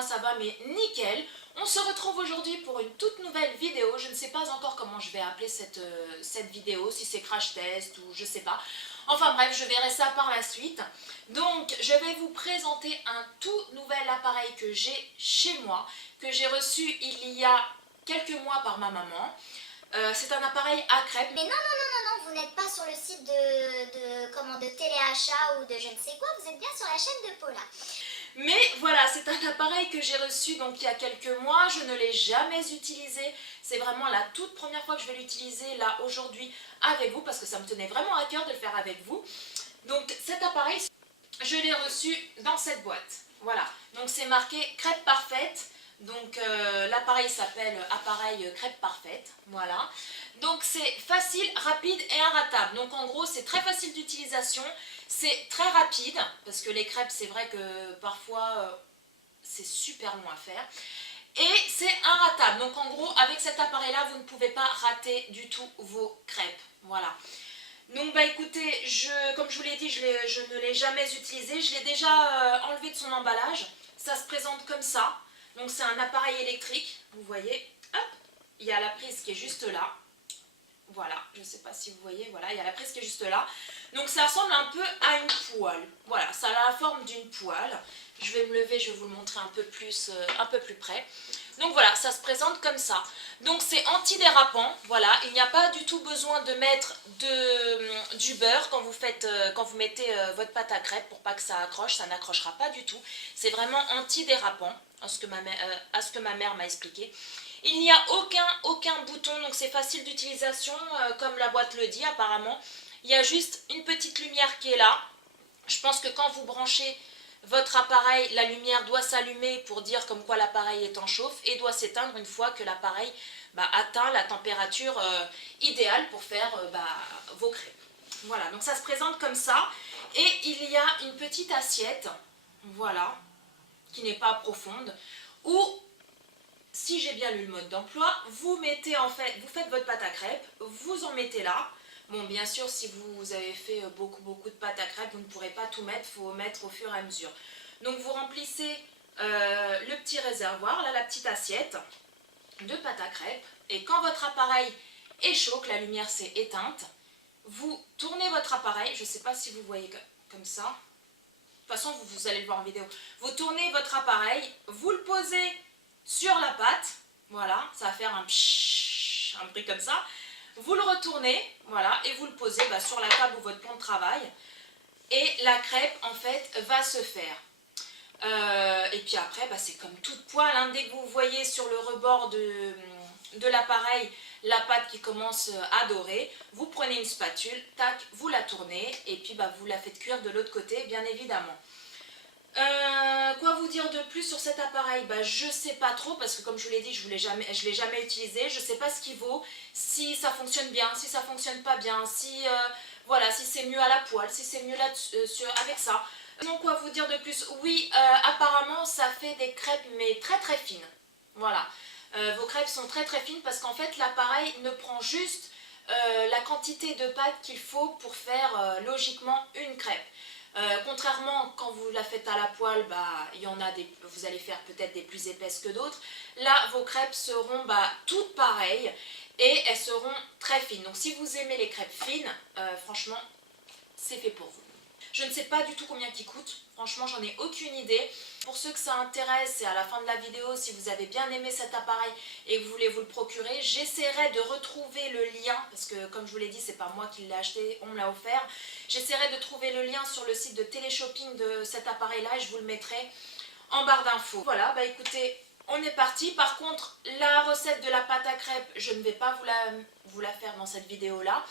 moi ça va mais nickel. On se retrouve aujourd'hui pour une toute nouvelle vidéo. Je ne sais pas encore comment je vais appeler cette vidéo, si c'est crash test ou je sais pas. Enfin bref, je verrai ça par la suite. Donc je vais vous présenter un tout nouvel appareil que j'ai chez moi, que j'ai reçu il y a quelques mois par ma maman. C'est un appareil à crêpes. Mais non, vous n'êtes pas sur le site de téléachat ou de je ne sais quoi, vous êtes bien sur la chaîne de Paula. Mais voilà, c'est un appareil que j'ai reçu donc il y a quelques mois, je ne l'ai jamais utilisé. C'est vraiment la toute première fois que je vais l'utiliser là aujourd'hui avec vous parce que ça me tenait vraiment à cœur de le faire avec vous. Donc cet appareil, je l'ai reçu dans cette boîte. Voilà, donc c'est marqué crêpe parfaite. Donc l'appareil s'appelle appareil crêpe parfaite, voilà. Donc c'est facile, rapide et inratable. Donc en gros c'est très facile d'utilisation, c'est très rapide, parce que les crêpes c'est vrai que parfois c'est super long à faire. Et c'est inratable, donc en gros avec cet appareil là vous ne pouvez pas rater du tout vos crêpes, voilà. Donc bah écoutez, comme je vous l'ai dit, je ne l'ai jamais utilisé, je l'ai déjà enlevé de son emballage, ça se présente comme ça. Donc c'est un appareil électrique, vous voyez, hop, il y a la prise qui est juste là. Voilà, je ne sais pas si vous voyez, voilà, il y a la prise qui est juste là. Donc ça ressemble un peu à une poêle. Voilà, ça a la forme d'une poêle. Je vais me lever, je vais vous le montrer un peu plus près. Donc voilà, ça se présente comme ça. Donc c'est antidérapant, voilà, il n'y a pas du tout besoin de mettre du beurre quand vous mettez votre pâte à crêpes pour pas que ça accroche, ça n'accrochera pas du tout. C'est vraiment antidérapant, à ce que ma mère m'a expliqué. Il n'y a aucun bouton, donc c'est facile d'utilisation, comme la boîte le dit apparemment. Il y a juste une petite lumière qui est là. Je pense que quand vous branchez votre appareil, la lumière doit s'allumer pour dire comme quoi l'appareil est en chauffe et doit s'éteindre une fois que l'appareil atteint la température idéale pour faire vos crêpes. Voilà, donc ça se présente comme ça. Et il y a une petite assiette, voilà, qui n'est pas profonde, où, si j'ai bien lu le mode d'emploi, vous faites votre pâte à crêpes, vous en mettez là. Bon, bien sûr, si vous avez fait beaucoup de pâte à crêpes, vous ne pourrez pas tout mettre, il faut mettre au fur et à mesure. Donc vous remplissez le petit réservoir, là, la petite assiette de pâte à crêpes, et quand votre appareil est chaud, que la lumière s'est éteinte, vous tournez votre appareil, je ne sais pas si vous voyez comme ça, de toute façon vous allez le voir en vidéo, vous tournez votre appareil, vous le posez sur la pâte, voilà, ça va faire un bruit comme ça. Vous le retournez, voilà, et vous le posez sur la table ou votre plan de travail. Et la crêpe, en fait, va se faire. Et puis après, c'est comme toute poêle, hein, dès que vous voyez sur le rebord de l'appareil la pâte qui commence à dorer, vous prenez une spatule, tac, vous la tournez, et puis vous la faites cuire de l'autre côté, bien évidemment. Quoi vous dire de plus sur cet appareil? Je sais pas trop parce que comme je vous l'ai dit, je l'ai jamais utilisé, je sais pas ce qu'il vaut, si ça fonctionne bien, si ça fonctionne pas bien, si voilà, si c'est mieux à la poêle, si c'est mieux là avec ça. Donc quoi vous dire de plus? Oui, apparemment ça fait des crêpes mais très fines. Voilà, vos crêpes sont très fines parce qu'en fait l'appareil ne prend juste la quantité de pâte qu'il faut pour faire logiquement une crêpe. Contrairement quand vous la faites à la poêle, il y en a vous allez faire peut-être des plus épaisses que d'autres. Là, vos crêpes seront toutes pareilles et elles seront très fines. Donc si vous aimez les crêpes fines, franchement, c'est fait pour vous. Je ne sais pas du tout combien ils coûtent, franchement j'en ai aucune idée. Pour ceux que ça intéresse, c'est à la fin de la vidéo, si vous avez bien aimé cet appareil et que vous voulez vous le procurer, j'essaierai de retrouver le lien, parce que comme je vous l'ai dit, c'est pas moi qui l'ai acheté, on me l'a offert. J'essaierai de trouver le lien sur le site de téléshopping de cet appareil-là et je vous le mettrai en barre d'infos. Voilà, écoutez, on est parti. Par contre, la recette de la pâte à crêpes, je ne vais pas vous la faire dans cette vidéo-là.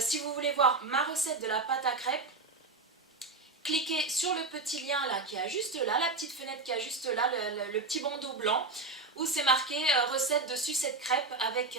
Si vous voulez voir ma recette de la pâte à crêpes, cliquez sur le petit lien là qui est juste là, la petite fenêtre qui est juste là, le petit bandeau blanc où c'est marqué recette de sucette crêpe avec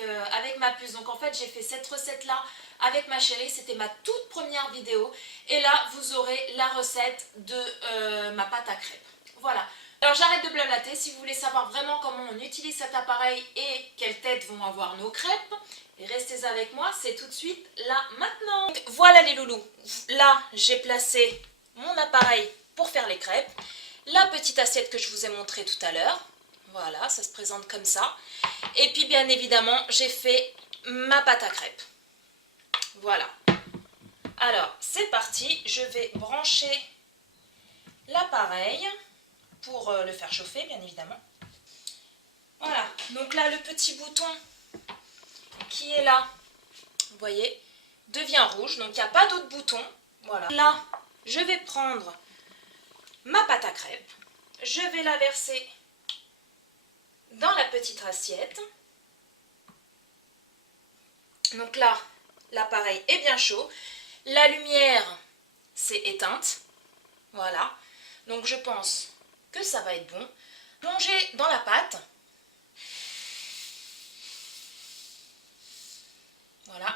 ma puce. Donc en fait j'ai fait cette recette là avec ma chérie, c'était ma toute première vidéo et là vous aurez la recette de ma pâte à crêpes. Voilà. Alors j'arrête de blablater, si vous voulez savoir vraiment comment on utilise cet appareil et quelle tête vont avoir nos crêpes, restez avec moi, c'est tout de suite là maintenant. Voilà les loulous, là j'ai placé mon appareil pour faire les crêpes la petite assiette que je vous ai montrée tout à l'heure. Voilà, ça se présente comme ça. Et puis bien évidemment, j'ai fait ma pâte à crêpes. Voilà. Alors, c'est parti. Je vais brancher l'appareil pour le faire chauffer, bien évidemment. Voilà. Donc là, le petit bouton qui est là, vous voyez, devient rouge. Donc, il n'y a pas d'autre bouton. Voilà. Là, je vais prendre ma pâte à crêpes. Je vais la verser dans la petite assiette. Donc là, l'appareil est bien chaud. La lumière s'est éteinte. Voilà. Donc je pense que ça va être bon. Plongez dans la pâte. Voilà.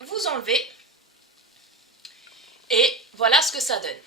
Vous enlevez. Et voilà ce que ça donne.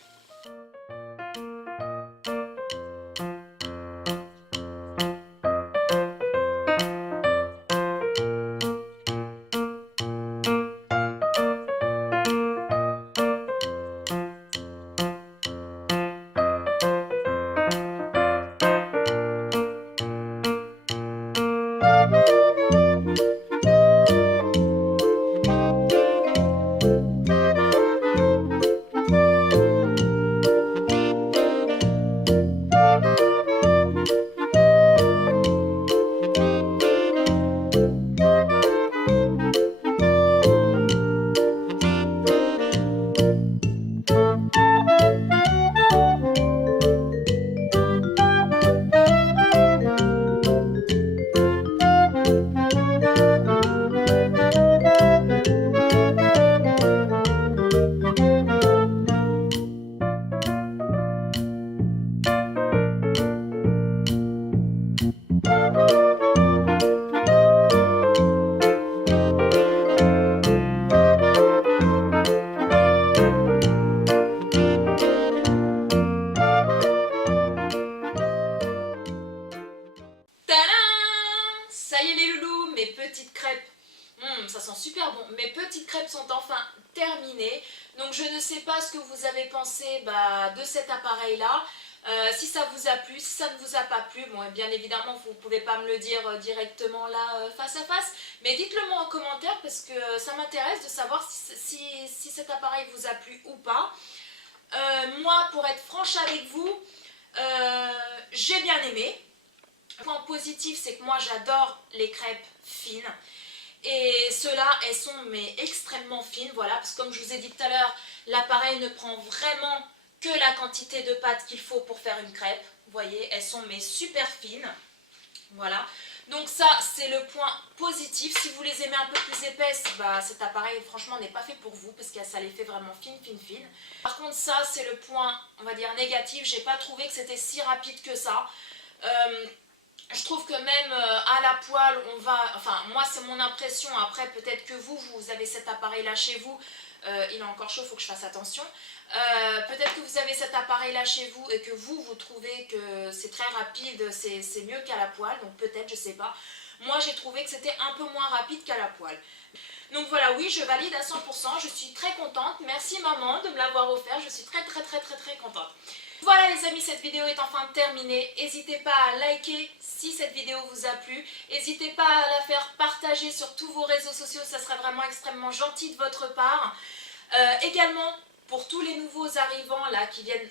Ça y est les loulous, mes petites crêpes, ça sent super bon. Mes petites crêpes sont enfin terminées. Donc je ne sais pas ce que vous avez pensé de cet appareil là. Si ça vous a plu, si ça ne vous a pas plu, bon, bien évidemment vous ne pouvez pas me le dire directement là face à face, mais dites-le moi en commentaire parce que ça m'intéresse de savoir si cet appareil vous a plu ou pas. Moi, pour être franche avec vous, j'ai bien aimé. Le point positif, c'est que moi j'adore les crêpes fines. Et ceux-là, elles sont mais extrêmement fines, voilà, parce que comme je vous ai dit tout à l'heure, l'appareil ne prend vraiment que la quantité de pâte qu'il faut pour faire une crêpe. Vous voyez, elles sont mais super fines, voilà. Donc ça, c'est le point positif. Si vous les aimez un peu plus épaisses, cet appareil, franchement, n'est pas fait pour vous, parce que ça les fait vraiment fines. Par contre, ça, c'est le point, on va dire, négatif. J'ai pas trouvé que c'était si rapide que ça. Je trouve que même à la poêle, enfin moi c'est mon impression, après peut-être que vous avez cet appareil là chez vous, il est encore chaud, il faut que je fasse attention. Peut-être que vous avez cet appareil là chez vous et que vous trouvez que c'est très rapide, c'est mieux qu'à la poêle, donc peut-être, je sais pas. Moi j'ai trouvé que c'était un peu moins rapide qu'à la poêle. Donc voilà, oui, je valide à 100%, je suis très contente. Merci maman de me l'avoir offert, je suis très contente. Voilà les amis, cette vidéo est enfin terminée. N'hésitez pas à liker si cette vidéo vous a plu. N'hésitez pas à la faire partager sur tous vos réseaux sociaux, ça serait vraiment extrêmement gentil de votre part. Également, pour tous les nouveaux arrivants là qui viennent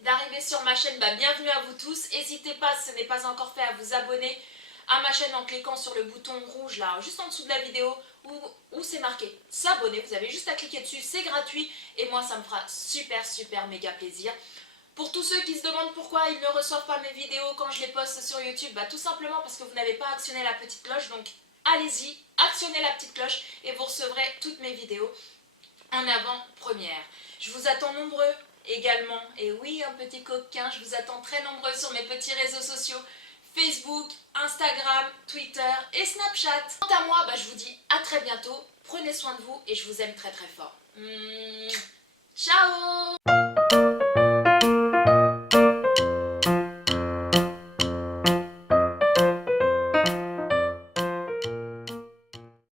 d'arriver sur ma chaîne, bienvenue à vous tous. N'hésitez pas, si ce n'est pas encore fait, à vous abonner à ma chaîne en cliquant sur le bouton rouge là, juste en dessous de la vidéo où c'est marqué s'abonner. Vous avez juste à cliquer dessus, c'est gratuit et moi ça me fera super méga plaisir. Pour tous ceux qui se demandent pourquoi ils ne reçoivent pas mes vidéos quand je les poste sur YouTube, tout simplement parce que vous n'avez pas actionné la petite cloche. Donc allez-y, actionnez la petite cloche et vous recevrez toutes mes vidéos en avant-première. Je vous attends nombreux également, et oui, un petit coquin, je vous attends très nombreux sur mes petits réseaux sociaux, Facebook, Instagram, Twitter et Snapchat. Quant à moi, je vous dis à très bientôt, prenez soin de vous et je vous aime très fort. Ciao!